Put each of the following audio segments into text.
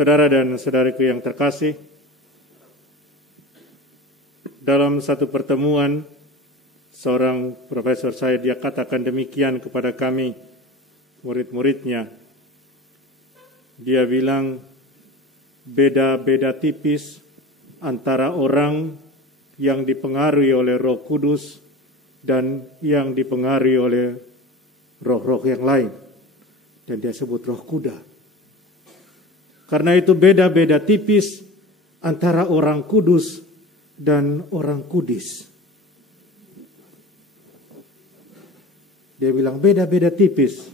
Saudara dan saudariku yang terkasih, dalam satu pertemuan, seorang profesor saya dia katakan demikian kepada kami, murid-muridnya. Dia bilang, beda-beda tipis antara orang yang dipengaruhi oleh Roh Kudus dan yang dipengaruhi oleh roh-roh yang lain. Dan dia sebut roh kuda. Karena itu beda-beda tipis antara orang kudus dan orang kudis. Dia bilang beda-beda tipis.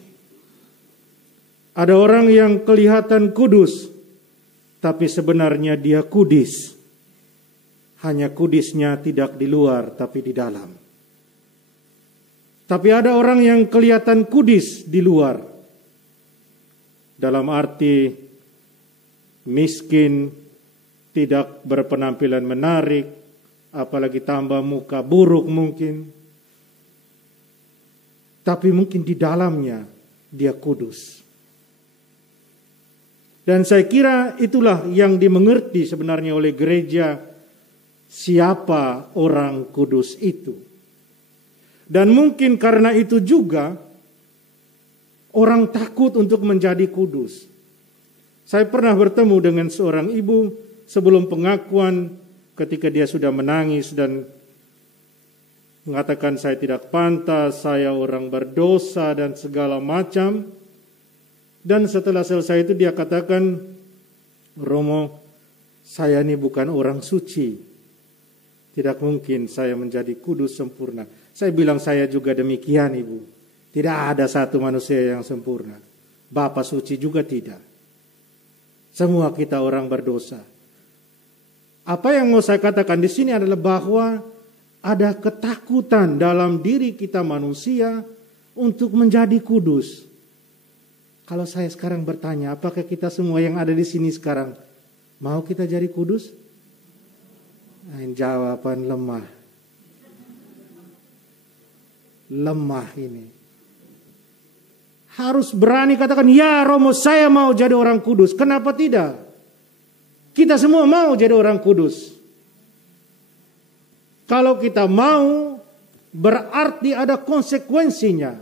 Ada orang yang kelihatan kudus, tapi sebenarnya dia kudis. Hanya kudisnya tidak di luar, tapi di dalam. Tapi ada orang yang kelihatan kudis di luar. Dalam arti miskin, tidak berpenampilan menarik, apalagi tambah muka buruk mungkin. Tapi mungkin di dalamnya dia kudus. Dan saya kira itulah yang dimengerti sebenarnya oleh gereja, siapa orang kudus itu. Dan mungkin karena itu juga orang takut untuk menjadi kudus. Saya pernah bertemu dengan seorang ibu sebelum pengakuan ketika dia sudah menangis dan mengatakan saya tidak pantas, saya orang berdosa dan segala macam. Dan setelah selesai itu dia katakan, Romo, saya ini bukan orang suci. Tidak mungkin saya menjadi kudus sempurna. Saya bilang saya juga demikian ibu. Tidak ada satu manusia yang sempurna. Bapa suci juga tidak. Semua kita orang berdosa. Apa yang mau saya katakan di sini adalah bahwa ada ketakutan dalam diri kita manusia untuk menjadi kudus. Kalau saya sekarang bertanya, apakah kita semua yang ada di sini sekarang mau kita jadi kudus? Nah, jawaban lemah. Lemah ini. Harus berani katakan, ya Romo saya mau jadi orang kudus. Kenapa tidak? Kita semua mau jadi orang kudus. Kalau kita mau, berarti ada konsekuensinya.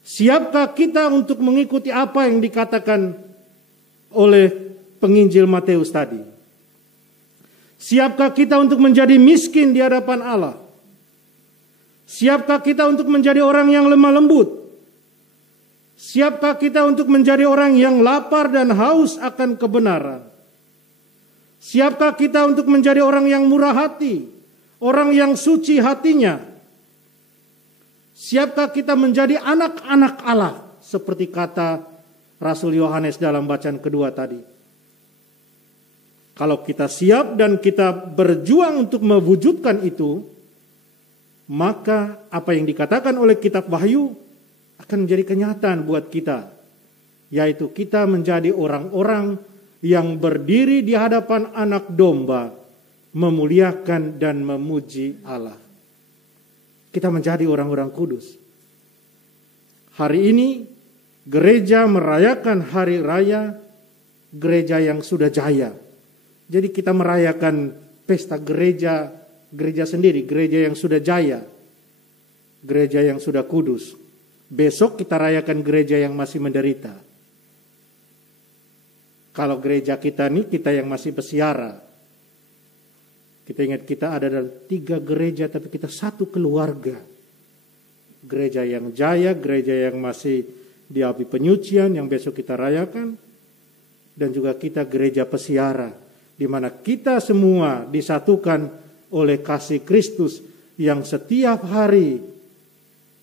Siapkah kita untuk mengikuti apa yang dikatakan oleh penginjil Matius tadi? Siapkah kita untuk menjadi miskin di hadapan Allah? Siapkah kita untuk menjadi orang yang lemah lembut? Siapkah kita untuk menjadi orang yang lapar dan haus akan kebenaran? Siapkah kita untuk menjadi orang yang murah hati? Orang yang suci hatinya? Siapkah kita menjadi anak-anak Allah? Seperti kata Rasul Yohanes dalam bacaan kedua tadi. Kalau kita siap dan kita berjuang untuk mewujudkan itu, maka apa yang dikatakan oleh kitab Wahyu akan menjadi kenyataan buat kita. Yaitu kita menjadi orang-orang yang berdiri di hadapan anak domba, memuliakan dan memuji Allah. Kita menjadi orang-orang kudus. Hari ini gereja merayakan hari raya gereja yang sudah jaya. Jadi kita merayakan pesta gereja sendiri, gereja yang sudah jaya, gereja yang sudah kudus. Besok kita rayakan gereja yang masih menderita. Kalau gereja kita nih, kita yang masih bersiara. Kita ingat kita ada dalam 3 gereja, tapi kita satu keluarga. Gereja yang jaya, gereja yang masih di api penyucian, yang besok kita rayakan. Dan juga kita gereja pesiara, di mana kita semua disatukan oleh kasih Kristus yang setiap hari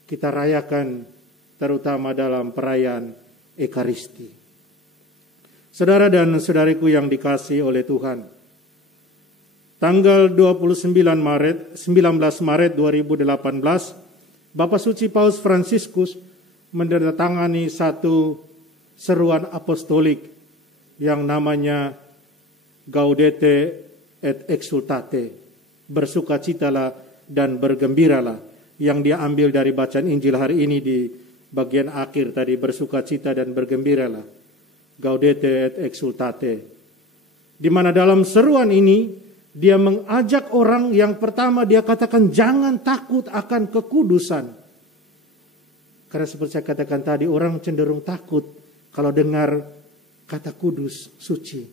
kita rayakan, terutama dalam perayaan Ekaristi. Saudara dan saudariku yang dikasihi oleh Tuhan, tanggal 19 Maret 2018, Bapak Suci Paus Fransiskus menandatangani satu seruan apostolik yang namanya Gaudete et Exsultate, bersukacitalah dan bergembiralah, yang dia ambil dari bacaan Injil hari ini di bagian akhir tadi, bersukacita dan bergembiralah. Gaudete et exultate. Di mana dalam seruan ini dia mengajak orang, yang pertama dia katakan jangan takut akan kekudusan. Karena seperti saya katakan tadi, orang cenderung takut kalau dengar kata kudus, suci.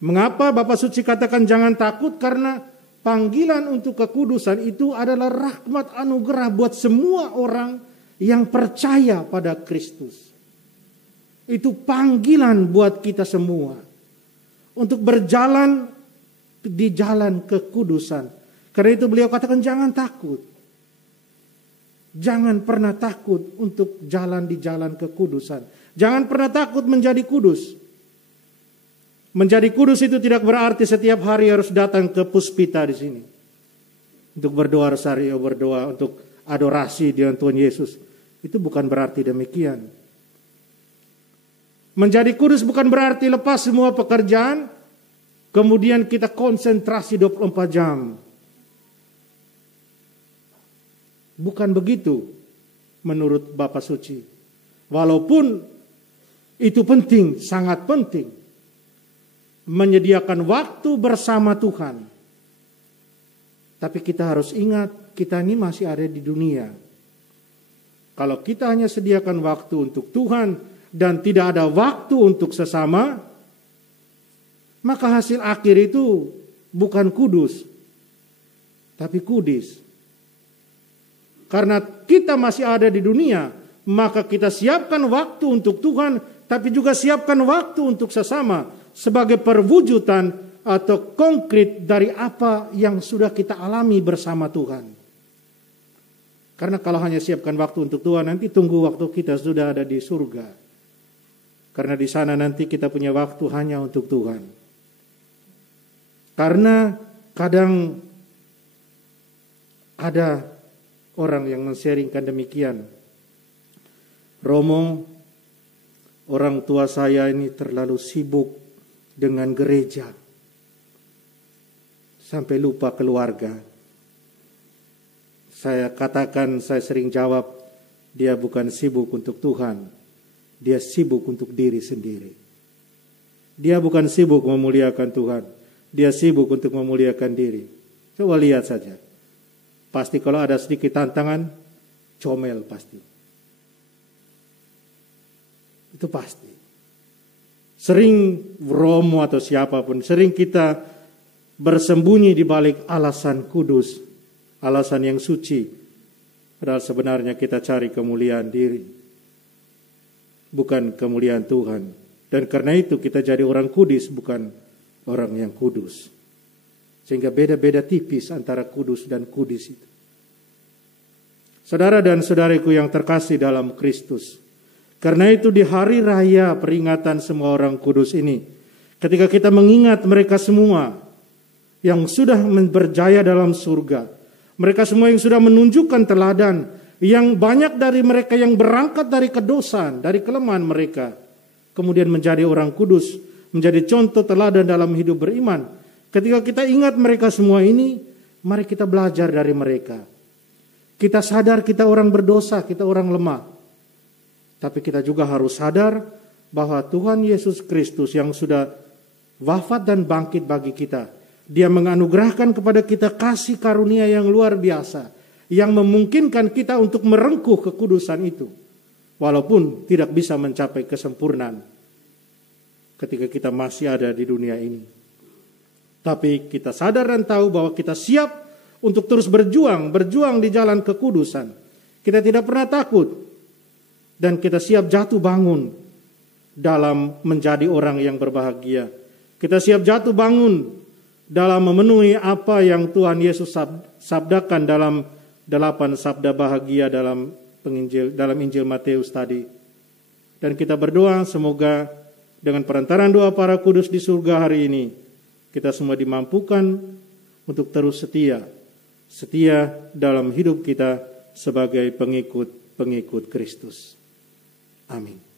Mengapa Bapak Suci katakan jangan takut? Karena panggilan untuk kekudusan itu adalah rahmat anugerah buat semua orang yang percaya pada Kristus. Itu panggilan buat kita semua untuk berjalan di jalan kekudusan. Karena itu beliau katakan jangan takut. Jangan pernah takut untuk jalan di jalan kekudusan. Jangan pernah takut menjadi kudus. Menjadi kudus itu tidak berarti setiap hari harus datang ke puspita di sini untuk berdoa rosario, berdoa untuk adorasi dengan Tuhan Yesus. Itu bukan berarti demikian. Menjadi kudus bukan berarti lepas semua pekerjaan, kemudian kita konsentrasi 24 jam. Bukan begitu menurut Bapak Suci. Walaupun itu penting, sangat penting. Menyediakan waktu bersama Tuhan. Tapi kita harus ingat, kita ini masih ada di dunia. Kalau kita hanya sediakan waktu untuk Tuhan dan tidak ada waktu untuk sesama, maka hasil akhir itu bukan kudus, tapi kudis. Karena kita masih ada di dunia, maka kita siapkan waktu untuk Tuhan, tapi juga siapkan waktu untuk sesama sebagai perwujudan atau konkret dari apa yang sudah kita alami bersama Tuhan. Karena kalau hanya siapkan waktu untuk Tuhan, nanti tunggu waktu kita sudah ada di surga. Karena di sana nanti kita punya waktu hanya untuk Tuhan. Karena kadang ada orang yang men-sharingkan demikian. Romo, orang tua saya ini terlalu sibuk dengan gereja. Sampai lupa keluarga. Saya katakan, saya sering jawab, dia bukan sibuk untuk Tuhan. Dia sibuk untuk diri sendiri. Dia bukan sibuk memuliakan Tuhan. Dia sibuk untuk memuliakan diri. Coba lihat saja. Pasti kalau ada sedikit tantangan, comel pasti. Itu pasti. Sering Romo atau siapapun, sering kita bersembunyi di balik alasan kudus, alasan yang suci. Padahal sebenarnya kita cari kemuliaan diri, bukan kemuliaan Tuhan. Dan karena itu kita jadi orang kudus, bukan orang yang kudus. Sehingga beda-beda tipis antara kudus dan kudis itu. Saudara dan saudariku yang terkasih dalam Kristus, karena itu di hari raya peringatan semua orang kudus ini, ketika kita mengingat mereka semua yang sudah berjaya dalam surga, mereka semua yang sudah menunjukkan teladan, yang banyak dari mereka yang berangkat dari kedosan, dari kelemahan mereka, kemudian menjadi orang kudus, menjadi contoh teladan dalam hidup beriman. Ketika kita ingat mereka semua ini, mari kita belajar dari mereka. Kita sadar kita orang berdosa, kita orang lemah. Tapi kita juga harus sadar bahwa Tuhan Yesus Kristus yang sudah wafat dan bangkit bagi kita, Dia menganugerahkan kepada kita kasih karunia yang luar biasa, yang memungkinkan kita untuk merengkuh kekudusan itu. Walaupun tidak bisa mencapai kesempurnaan ketika kita masih ada di dunia ini. Tapi kita sadar dan tahu bahwa kita siap untuk terus berjuang di jalan kekudusan. Kita tidak pernah takut. Dan kita siap jatuh bangun dalam menjadi orang yang berbahagia. Kita siap jatuh bangun dalam memenuhi apa yang Tuhan Yesus sabdakan dalam 8 sabda bahagia dalam Injil Matius tadi. Dan kita berdoa semoga dengan perantaran doa para kudus di surga hari ini, kita semua dimampukan untuk terus setia dalam hidup kita sebagai pengikut Kristus. Amin.